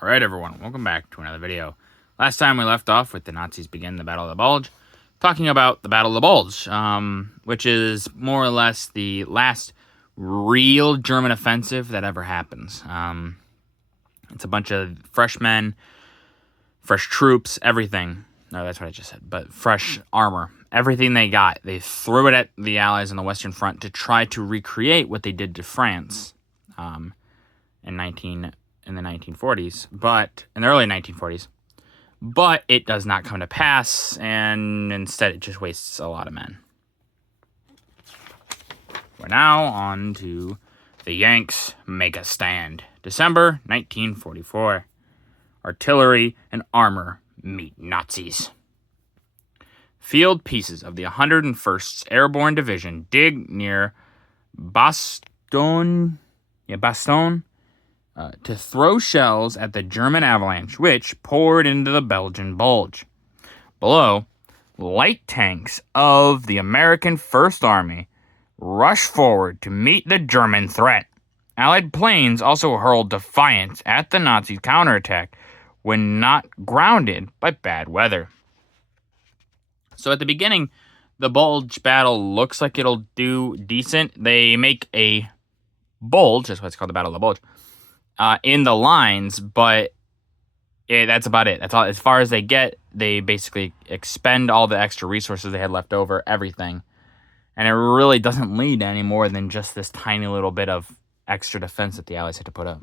Alright everyone, welcome back to another video. Last time we left off with the Nazis begin the Battle of the Bulge, talking about the Battle of the Bulge, which is more or less the last real German offensive that ever happens. It's a bunch of fresh men, fresh troops, everything. No, that's what I just said, but fresh armor. Everything they got, they threw it at the Allies on the Western Front to try to recreate what they did to France in the 1940s, but in the early 1940s, but it does not come to pass, and instead it just wastes a lot of men. We're now on to the Yanks make a stand. December 1944. Artillery and armor meet Nazis. Field pieces of the 101st Airborne Division dig near Bastogne, to throw shells at the German avalanche, which poured into the Belgian Bulge. Below, light tanks of the American First Army rushed forward to meet the German threat. Allied planes also hurled defiance at the Nazis' counterattack when not grounded by bad weather. So at the beginning, the Bulge battle looks like it'll do decent. They make a bulge, that's why it's called the Battle of the Bulge, in the lines, but that's about it. That's all. As far as they get, they basically expend all the extra resources they had left over, everything. And it really doesn't lead to any more than just this tiny little bit of extra defense that the Allies had to put up.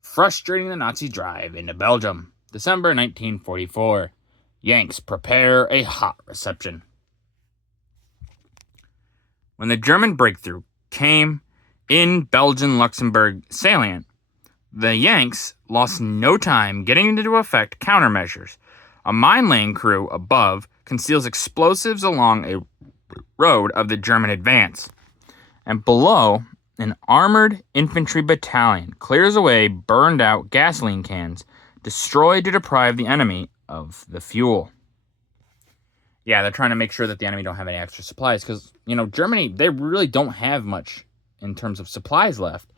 Frustrating the Nazi drive into Belgium. December 1944. Yanks prepare a hot reception. When the German breakthrough came in Belgian-Luxembourg salient, the Yanks lost no time getting into effect countermeasures. A mine-laying crew above conceals explosives along a road of the German advance, and below, an armored infantry battalion clears away burned-out gasoline cans destroyed to deprive the enemy of the fuel. Yeah, they're trying to make sure that the enemy don't have any extra supplies, because, Germany, they really don't have much in terms of supplies left.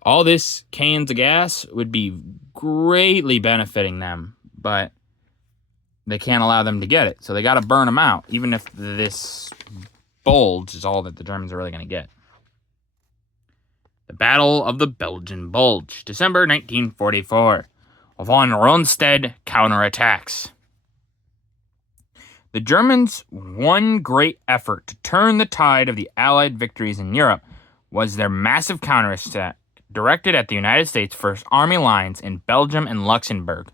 All this cans of gas would be greatly benefiting them, but they can't allow them to get it, so they got to burn them out, even if this bulge is all that the Germans are really going to get. The Battle of the Belgian Bulge, December 1944. Von Rundstedt counterattacks. The Germans' one great effort to turn the tide of the Allied victories in Europe was their massive counterattack directed at the United States First Army lines in Belgium and Luxembourg.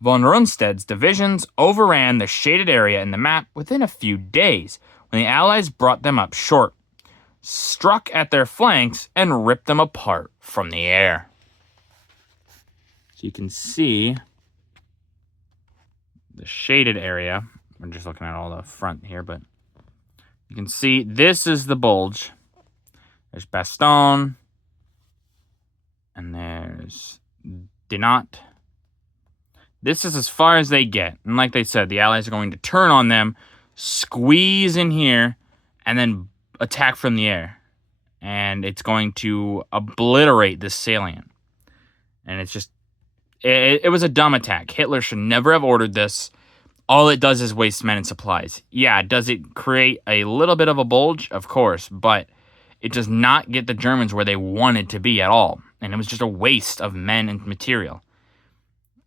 Von Rundstedt's divisions overran the shaded area in the map within a few days when the Allies brought them up short, struck at their flanks, and ripped them apart from the air. So you can see the shaded area. We're just looking at all the front here, but you can see this is the bulge. There's Bastogne, and there's Dinant. This is as far as they get. And like they said, the Allies are going to turn on them, squeeze in here, and then attack from the air. And it's going to obliterate this salient. And it's just, it was a dumb attack. Hitler should never have ordered this. All it does is waste men and supplies. Yeah, does it create a little bit of a bulge? Of course, but it does not get the Germans where they wanted to be at all. And it was just a waste of men and material.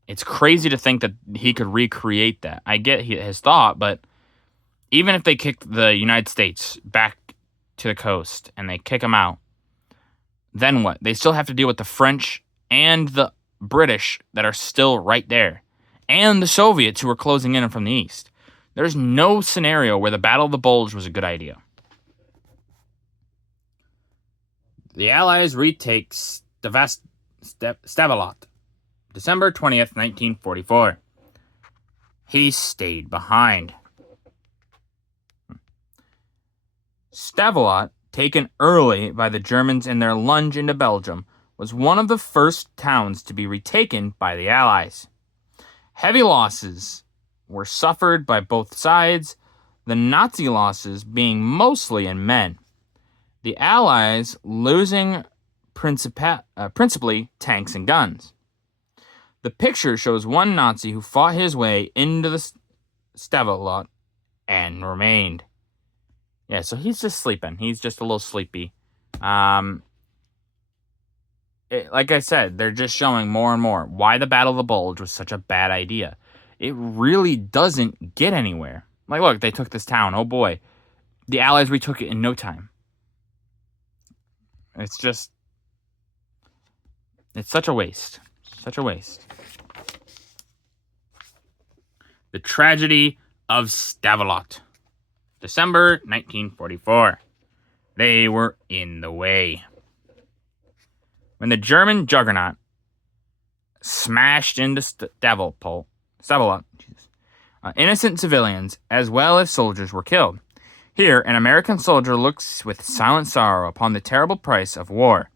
It's crazy to think that he could recreate that. I get his thought, but even if they kick the United States back to the coast and they kick them out, then what? They still have to deal with the French and the British that are still right there, and the Soviets who are closing in from the east. There's no scenario where the Battle of the Bulge was a good idea. The Allies retake Stavelot, December 20th, 1944. He stayed behind. Stavelot, taken early by the Germans in their lunge into Belgium, was one of the first towns to be retaken by the Allies. Heavy losses were suffered by both sides, the Nazi losses being mostly in men. The Allies losing principally tanks and guns. The picture shows one Nazi who fought his way into the Stavelot and remained. Yeah, so he's just sleeping. He's just a little sleepy. Like I said, they're just showing more and more why the Battle of the Bulge was such a bad idea. It really doesn't get anywhere. Like, look, they took this town. Oh, boy. The Allies retook it in no time. It's such a waste. Such a waste. The Tragedy of Stavelot. December 1944. They were in the way. When the German juggernaut smashed into Stavelot, innocent civilians as well as soldiers were killed. Here, an American soldier looks with silent sorrow upon the terrible price of war.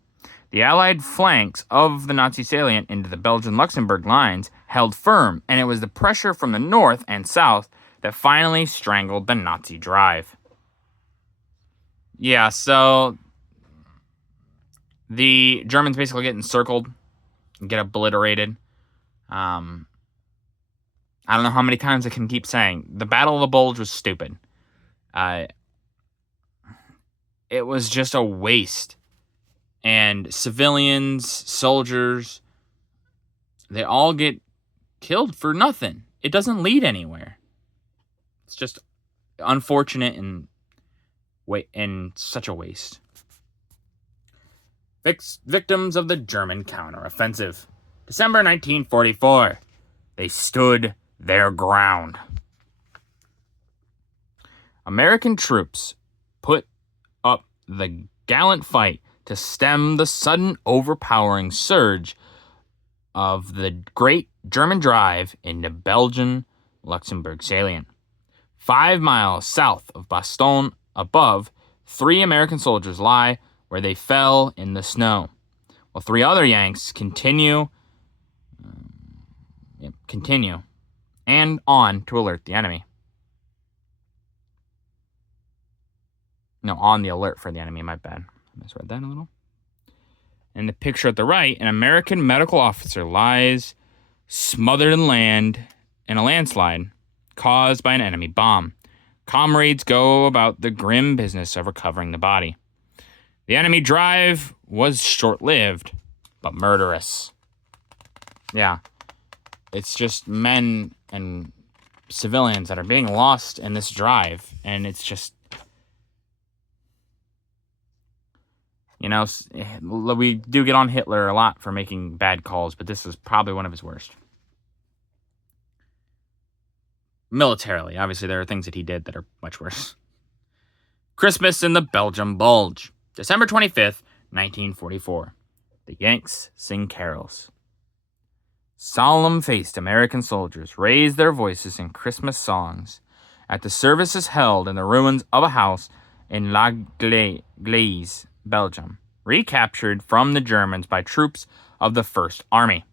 The Allied flanks of the Nazi salient into the Belgian-Luxembourg lines held firm, and it was the pressure from the north and south that finally strangled the Nazi drive. Yeah, so the Germans basically get encircled and get obliterated. I don't know how many times I can keep saying the Battle of the Bulge was stupid. It was just a waste. And civilians, soldiers, they all get killed for nothing. It doesn't lead anywhere. It's just unfortunate and such a waste. Victims of the German counteroffensive. December 1944. They stood their ground. American troops put up the gallant fight to stem the sudden overpowering surge of the great German drive into Belgian-Luxembourg salient. 5 miles south of Bastogne above, 3 American soldiers lie where they fell in the snow, while 3 other Yanks continue and on to alert the enemy. No, on the alert for the enemy, my bad. I misread that a little. In the picture at the right, an American medical officer lies smothered in a landslide caused by an enemy bomb. Comrades go about the grim business of recovering the body. The enemy drive was short-lived, but murderous. Yeah, it's just men and civilians that are being lost in this drive, and it's just, we do get on Hitler a lot for making bad calls, but this is probably one of his worst. Militarily, obviously, there are things that he did that are much worse. Christmas in the Belgian Bulge. December 25th, 1944. The Yanks sing carols. Solemn-faced American soldiers raise their voices in Christmas songs at the services held in the ruins of a house in La Glaise, Belgium, recaptured from the Germans by troops of the First Army.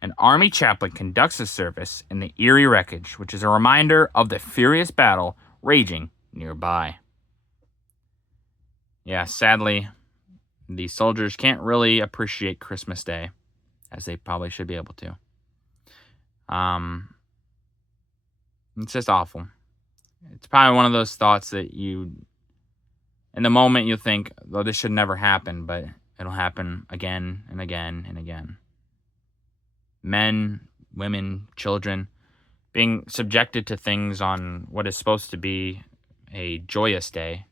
An army chaplain conducts the service in the eerie wreckage, which is a reminder of the furious battle raging nearby. Yeah, sadly, the soldiers can't really appreciate Christmas Day, as they probably should be able to. It's just awful. It's probably one of those thoughts that in the moment you think, oh, this should never happen, but it'll happen again and again and again. Men, women, children being subjected to things on what is supposed to be a joyous day,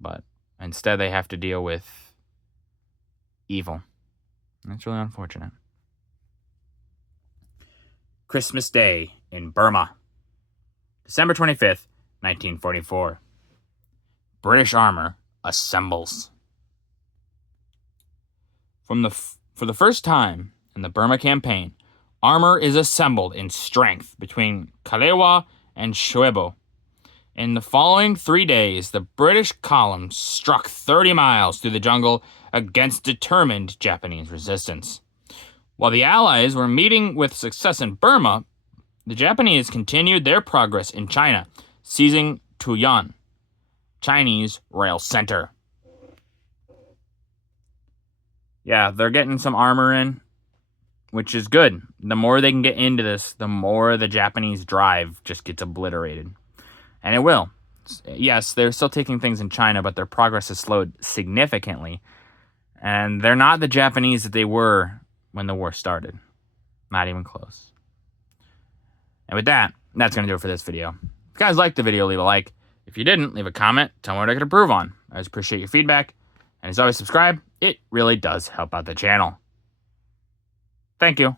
but instead they have to deal with evil. And it's really unfortunate. Christmas Day in Burma. December 25th, 1944. British armor assembles. For the first time in the Burma campaign, armor is assembled in strength between Kalewa and Shoebo. In the following 3 days, the British column struck 30 miles through the jungle against determined Japanese resistance. While the Allies were meeting with success in Burma, the Japanese continued their progress in China, seizing Tuyan, Chinese rail center. Yeah, they're getting some armor in, which is good. The more they can get into this, the more the Japanese drive just gets obliterated. And it will. Yes, they're still taking things in China, but their progress has slowed significantly. And they're not the Japanese that they were when the war started. Not even close. And with that, that's going to do it for this video. If you guys liked the video, leave a like. If you didn't, leave a comment. Tell me what I could improve on. I always appreciate your feedback. And as always, subscribe. It really does help out the channel. Thank you.